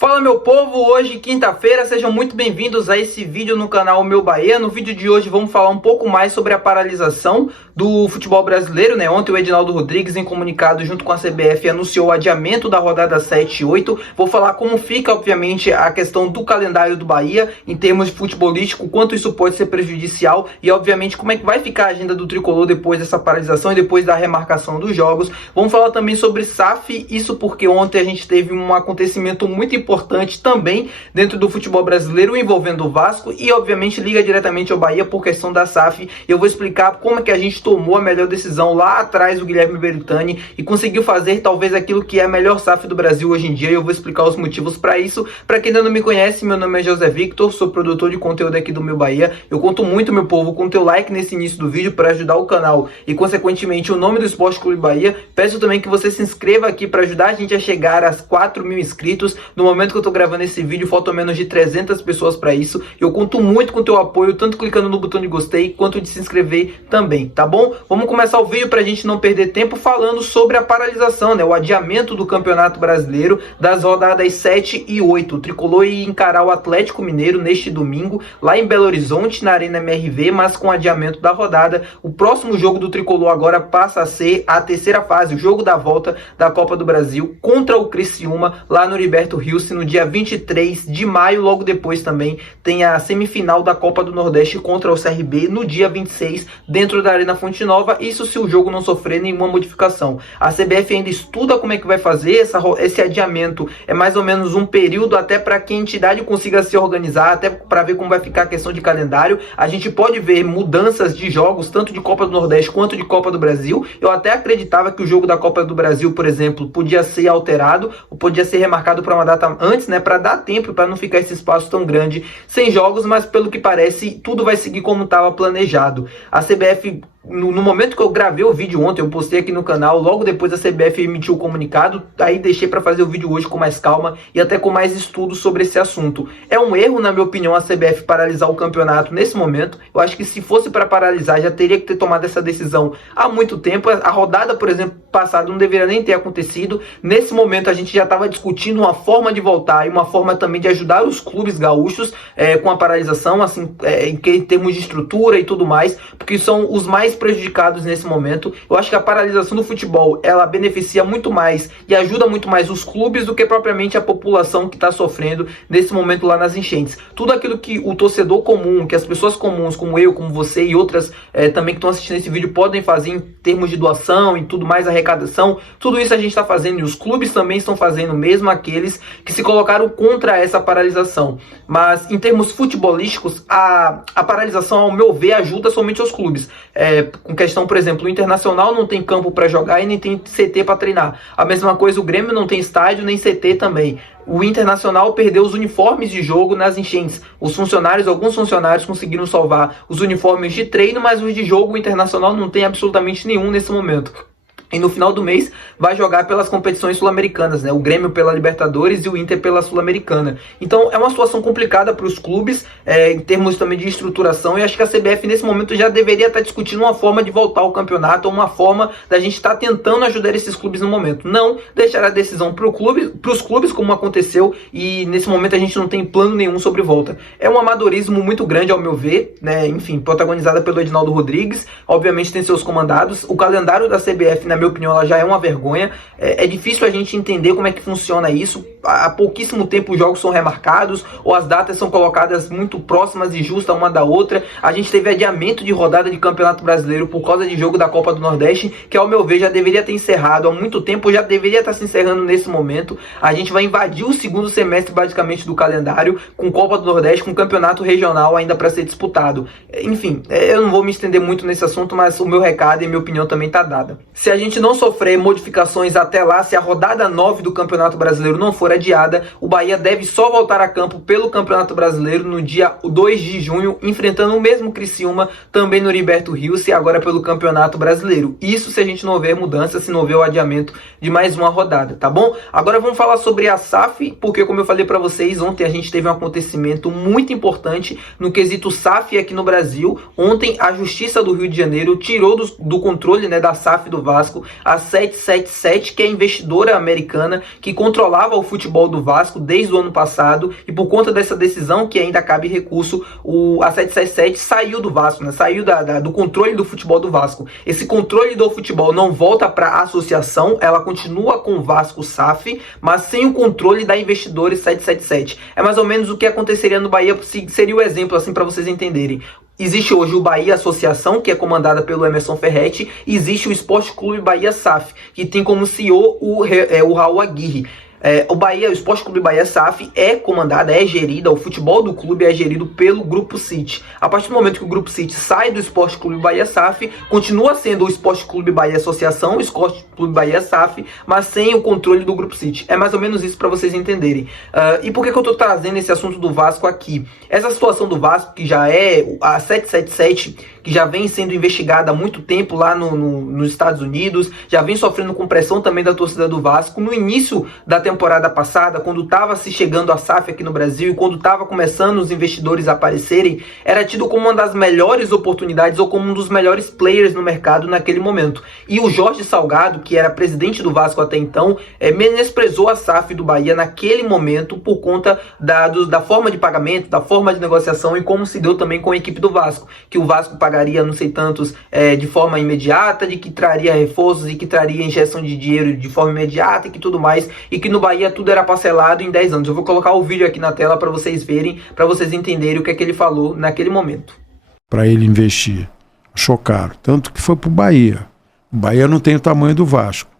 Fala meu povo, hoje quinta-feira, sejam muito bem-vindos a esse vídeo no canal Meu Bahia. No vídeo de hoje vamos falar um pouco mais sobre a paralisação do futebol brasileiro, né? Ontem o Edinaldo Rodrigues, em comunicado junto com a CBF, anunciou o adiamento da rodada 7 e 8. Vou falar como fica, obviamente, a questão do calendário do Bahia, em termos de futebolístico, quanto isso pode ser prejudicial e, obviamente, como é que vai ficar a agenda do Tricolor depois dessa paralisação e depois da remarcação dos jogos. Vamos falar também sobre SAF, isso porque ontem a gente teve um acontecimento muito importante também dentro do futebol brasileiro envolvendo o Vasco e obviamente liga diretamente ao Bahia por questão da SAF. Eu vou explicar como é que a gente tomou a melhor decisão lá atrás do Guilherme Belintani e conseguiu fazer talvez aquilo que é a melhor SAF do Brasil hoje em dia, e eu vou explicar os motivos para isso. Para quem ainda não me conhece, meu nome é José Victor, sou produtor de conteúdo aqui do Meu Bahia. Eu conto muito, meu povo, com teu like nesse início do vídeo para ajudar o canal e consequentemente o nome do Esporte Clube Bahia. Peço também que você se inscreva aqui para ajudar a gente a chegar às 4.000 inscritos. No momento que eu tô gravando esse vídeo, faltam menos de 300 pessoas para isso. Eu conto muito com o teu apoio, tanto clicando no botão de gostei, quanto de se inscrever também, tá bom? Vamos começar o vídeo pra gente não perder tempo falando sobre a paralisação, né? O adiamento do Campeonato Brasileiro das rodadas 7 e 8. O Tricolor ia encarar o Atlético Mineiro neste domingo, lá em Belo Horizonte, na Arena MRV, mas com adiamento da rodada. O próximo jogo do Tricolor agora passa a ser a terceira fase, o jogo da volta da Copa do Brasil contra o Criciúma, lá no Heriberto Rios, no dia 23 de maio. Logo depois também tem a semifinal da Copa do Nordeste contra o CRB no dia 26, dentro da Arena Fonte Nova, isso se o jogo não sofrer nenhuma modificação. A CBF ainda estuda como é que vai fazer esse adiamento, é mais ou menos um período até para que a entidade consiga se organizar, até para ver como vai ficar a questão de calendário. A gente pode ver mudanças de jogos, tanto de Copa do Nordeste quanto de Copa do Brasil. Eu até acreditava que o jogo da Copa do Brasil, por exemplo, podia ser alterado, ou podia ser remarcado para uma data antes, né, para dar tempo, para não ficar esse espaço tão grande sem jogos, mas pelo que parece, tudo vai seguir como estava planejado. A CBF, no momento que eu gravei o vídeo ontem, eu postei aqui no canal, logo depois a CBF emitiu o comunicado, aí deixei para fazer o vídeo hoje com mais calma e até com mais estudos sobre esse assunto. É um erro, na minha opinião, a CBF paralisar o campeonato nesse momento. Eu acho que se fosse para paralisar, já teria que ter tomado essa decisão há muito tempo. A rodada, por exemplo, passada não deveria nem ter acontecido. Nesse momento a gente já estava discutindo uma forma de voltar e uma forma também de ajudar os clubes gaúchos com a paralisação, assim, em termos de estrutura e tudo mais, porque são os mais prejudicados nesse momento. Eu acho que a paralisação do futebol, ela beneficia muito mais e ajuda muito mais os clubes do que propriamente a população que está sofrendo nesse momento lá nas enchentes. Tudo aquilo que o torcedor comum, que as pessoas comuns, como eu, como você e outras também que estão assistindo esse vídeo, podem fazer em termos de doação e tudo mais, arrecadação, tudo isso a gente está fazendo e os clubes também estão fazendo, mesmo aqueles que se colocaram contra essa paralisação. Mas em termos futebolísticos, a paralisação, ao meu ver, ajuda somente os clubes. Com questão, por exemplo, o Internacional não tem campo para jogar e nem tem CT para treinar. A mesma coisa, o Grêmio não tem estádio nem CT também. O Internacional perdeu os uniformes de jogo nas enchentes. Alguns funcionários conseguiram salvar os uniformes de treino, mas os de jogo o Internacional não tem absolutamente nenhum nesse momento. E no final do mês vai jogar pelas competições sul-americanas, né? O Grêmio pela Libertadores e o Inter pela Sul-Americana. Então é uma situação complicada para os clubes, em termos também de estruturação, e acho que a CBF nesse momento já deveria estar discutindo uma forma de voltar ao campeonato, ou uma forma da gente estar tentando ajudar esses clubes no momento. Não deixar a decisão para os clubes, como aconteceu, e nesse momento a gente não tem plano nenhum sobre volta. É um amadorismo muito grande, ao meu ver, né? Enfim, protagonizada pelo Edinaldo Rodrigues, obviamente tem seus comandados. O calendário da CBF, na minha opinião, ela já é uma vergonha. É difícil a gente entender como é que funciona isso. Há pouquíssimo tempo os jogos são remarcados, ou as datas são colocadas muito próximas e justas uma da outra. A gente teve adiamento de rodada de Campeonato Brasileiro por causa de jogo da Copa do Nordeste, que ao meu ver já deveria ter encerrado há muito tempo, já deveria estar se encerrando nesse momento. A gente vai invadir o segundo semestre basicamente do calendário, com Copa do Nordeste, com campeonato regional ainda para ser disputado. Enfim, eu não vou me estender muito nesse assunto, mas o meu recado e minha opinião também está dada. Se a gente não sofrer modificações até lá, se a rodada 9 do Campeonato Brasileiro não for adiada, o Bahia deve só voltar a campo pelo Campeonato Brasileiro no dia 2 de junho, enfrentando o mesmo Criciúma, também no Heriberto Rios, e agora pelo Campeonato Brasileiro. Isso se a gente não houver mudança, se não houver o adiamento de mais uma rodada, tá bom? Agora vamos falar sobre a SAF, porque como eu falei para vocês, ontem a gente teve um acontecimento muito importante no quesito SAF aqui no Brasil. Ontem a Justiça do Rio de Janeiro tirou do controle, né, da SAF do Vasco Vasco, a 777, que é a investidora americana que controlava o futebol do Vasco desde o ano passado, e por conta dessa decisão, que ainda cabe recurso, a 777 saiu do Vasco, né? Saiu do controle do futebol do Vasco. Esse controle do futebol não volta para a associação, ela continua com o Vasco SAF, mas sem o controle da investidora 777. É mais ou menos o que aconteceria no Bahia, seria o exemplo assim para vocês entenderem. Existe hoje o Bahia Associação, que é comandada pelo Emerson Ferretti, e existe o Esporte Clube Bahia SAF, que tem como CEO o Raul Aguirre. O Esporte Clube Bahia SAF é comandada, é gerida, o futebol do clube é gerido pelo Grupo City. A partir do momento que o Grupo City sai do Esporte Clube Bahia SAF, continua sendo o Esporte Clube Bahia Associação, o Esporte Clube Bahia SAF, mas sem o controle do Grupo City. É mais ou menos isso para vocês entenderem. E por que eu estou trazendo esse assunto do Vasco aqui? Essa situação do Vasco, que já é a 777, que já vem sendo investigada há muito tempo lá nos Estados Unidos, já vem sofrendo com pressão também da torcida do Vasco. No início da temporada passada, quando estava se chegando a SAF aqui no Brasil e quando estava começando os investidores a aparecerem, era tido como uma das melhores oportunidades ou como um dos melhores players no mercado naquele momento. E o Jorge Salgado, que era presidente do Vasco até então, menosprezou a SAF do Bahia naquele momento por conta da forma de pagamento, da forma de negociação e como se deu também com a equipe do Vasco, que o Vasco pagaria não sei tantos de forma imediata, de que traria reforços e que traria injeção de dinheiro de forma imediata e que tudo mais, e que no Bahia tudo era parcelado em 10 anos. Eu vou colocar o vídeo aqui na tela para vocês verem, para vocês entenderem o que é que ele falou naquele momento. Para ele investir, achou caro, tanto que foi para o Bahia. O Bahia não tem o tamanho do Vasco,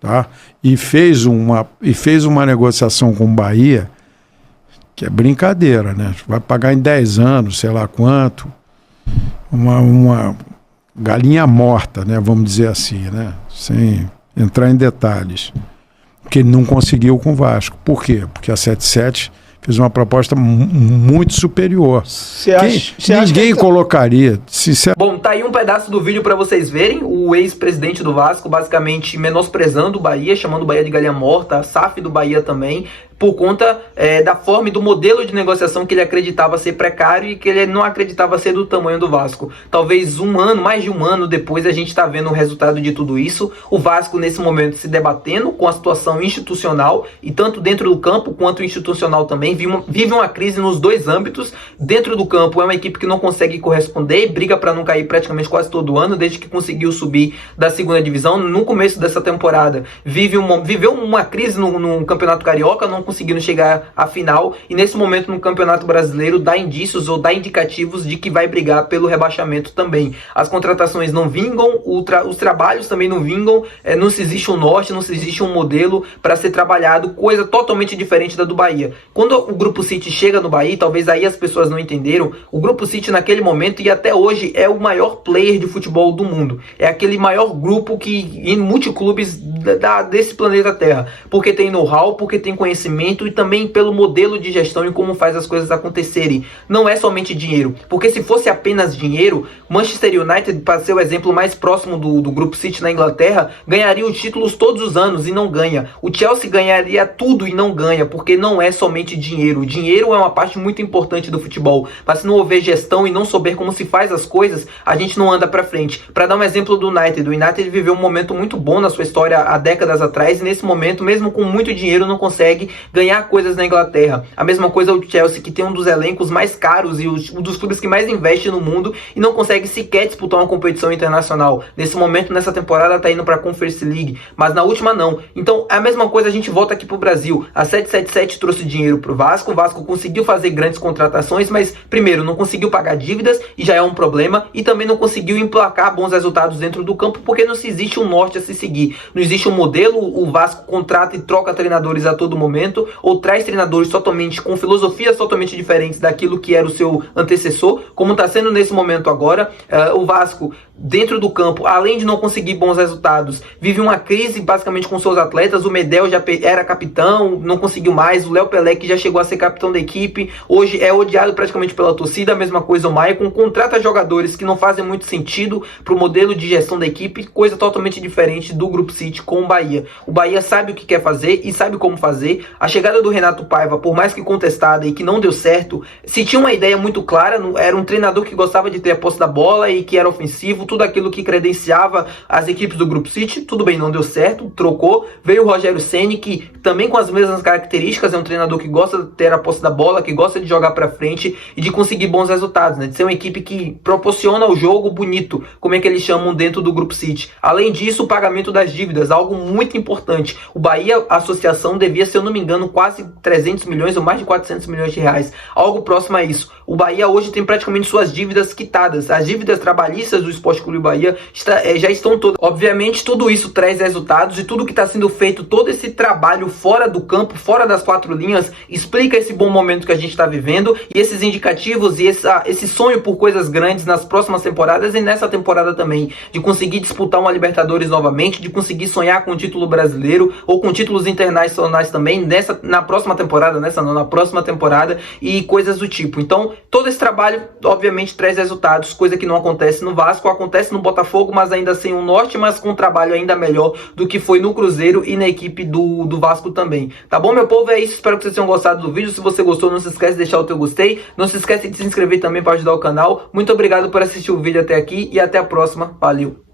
tá? E fez uma negociação com o Bahia, que é brincadeira, né? Vai pagar em 10 anos, sei lá quanto, uma galinha morta, né? Vamos dizer assim, né? Sem entrar em detalhes. Que ele não conseguiu com o Vasco. Por quê? Porque a 77 fez uma proposta muito superior. Ninguém colocaria. Bom, tá aí um pedaço do vídeo para vocês verem. O ex-presidente do Vasco basicamente menosprezando o Bahia, chamando o Bahia de galinha morta, a SAF do Bahia também, por conta da forma e do modelo de negociação que ele acreditava ser precário e que ele não acreditava ser do tamanho do Vasco. Talvez mais de um ano depois, a gente está vendo o resultado de tudo isso. O Vasco, nesse momento, se debatendo com a situação institucional, e tanto dentro do campo quanto institucional também, vive uma crise nos dois âmbitos. Dentro do campo, é uma equipe que não consegue corresponder, briga para não cair praticamente quase todo ano, desde que conseguiu subir da segunda divisão. No começo dessa temporada, viveu uma crise no Campeonato Carioca, não conseguindo chegar à final, e nesse momento no Campeonato Brasileiro dá indícios ou dá indicativos de que vai brigar pelo rebaixamento também. As contratações não vingam, os trabalhos também não vingam, não se existe um norte, não se existe um modelo para ser trabalhado, coisa totalmente diferente da do Bahia. Quando o Grupo City chega no Bahia, talvez aí as pessoas não entenderam, o Grupo City naquele momento e até hoje é o maior player de futebol do mundo, é aquele maior grupo que em multiclubes desse planeta Terra, porque tem know-how, porque tem conhecimento e também pelo modelo de gestão e como faz as coisas acontecerem. Não é somente dinheiro, porque se fosse apenas dinheiro, Manchester United, para ser o exemplo mais próximo do Grupo City na Inglaterra, ganharia os títulos todos os anos e não ganha. O Chelsea ganharia tudo e não ganha, porque não é somente dinheiro. O dinheiro é uma parte muito importante do futebol, mas se não houver gestão e não souber como se faz as coisas, a gente não anda para frente. Para dar um exemplo do United, o United viveu um momento muito bom na sua história há décadas atrás, e nesse momento, mesmo com muito dinheiro, não consegue ganhar coisas na Inglaterra. A mesma coisa o Chelsea, que tem um dos elencos mais caros e um dos clubes que mais investe no mundo e não consegue sequer disputar uma competição internacional. Nesse momento, nessa temporada, tá indo para a Conference League, mas na última não. Então, a mesma coisa, a gente volta aqui pro Brasil. A 777 trouxe dinheiro pro Vasco, o Vasco conseguiu fazer grandes contratações, mas primeiro, não conseguiu pagar dívidas, e já é um problema, e também não conseguiu emplacar bons resultados dentro do campo, porque não se existe um norte a se seguir. Não existe um modelo, o Vasco contrata e troca treinadores a todo momento, ou traz treinadores totalmente com filosofias totalmente diferentes daquilo que era o seu antecessor, como está sendo nesse momento agora. O Vasco, dentro do campo, além de não conseguir bons resultados, vive uma crise basicamente com seus atletas. O Medel já era capitão, não conseguiu mais. O Léo Pelé, que já chegou a ser capitão da equipe, hoje é odiado praticamente pela torcida. A mesma coisa o Maicon, contrata jogadores que não fazem muito sentido para o modelo de gestão da equipe, coisa totalmente diferente do Grupo City com o Bahia. O Bahia sabe o que quer fazer e sabe como fazer. A chegada do Renato Paiva, por mais que contestada e que não deu certo, se tinha uma ideia muito clara, era um treinador que gostava de ter a posse da bola e que era ofensivo, tudo aquilo que credenciava as equipes do Grupo City. Tudo bem, não deu certo, trocou, veio o Rogério Ceni, que também com as mesmas características, é um treinador que gosta de ter a posse da bola, que gosta de jogar pra frente e de conseguir bons resultados, né? De ser uma equipe que proporciona o jogo bonito, como é que eles chamam dentro do Grupo City. Além disso, o pagamento das dívidas, algo muito importante. O Bahia, a associação, devia, se eu não me engano, quase 300 milhões ou mais de 400 milhões de reais, algo próximo a isso. O Bahia hoje tem praticamente suas dívidas quitadas. As dívidas trabalhistas do Sport Clube Bahia já estão todas. Obviamente, tudo isso traz resultados e tudo que está sendo feito, todo esse trabalho fora do campo, fora das quatro linhas, explica esse bom momento que a gente está vivendo e esses indicativos e esse sonho por coisas grandes nas próximas temporadas e nessa temporada também, de conseguir disputar uma Libertadores novamente, de conseguir sonhar com o título brasileiro ou com títulos internacionais também na próxima temporada, na próxima temporada e coisas do tipo. Então, todo esse trabalho, obviamente, traz resultados, coisa que não acontece no Vasco, acontece no Botafogo, mas ainda sem o norte, mas com um trabalho ainda melhor do que foi no Cruzeiro e na equipe do Vasco também. Tá bom, meu povo? É isso, espero que vocês tenham gostado do vídeo. Se você gostou, não se esquece de deixar o teu gostei, não se esquece de se inscrever também para ajudar o canal. Muito obrigado por assistir o vídeo até aqui e até a próxima. Valeu!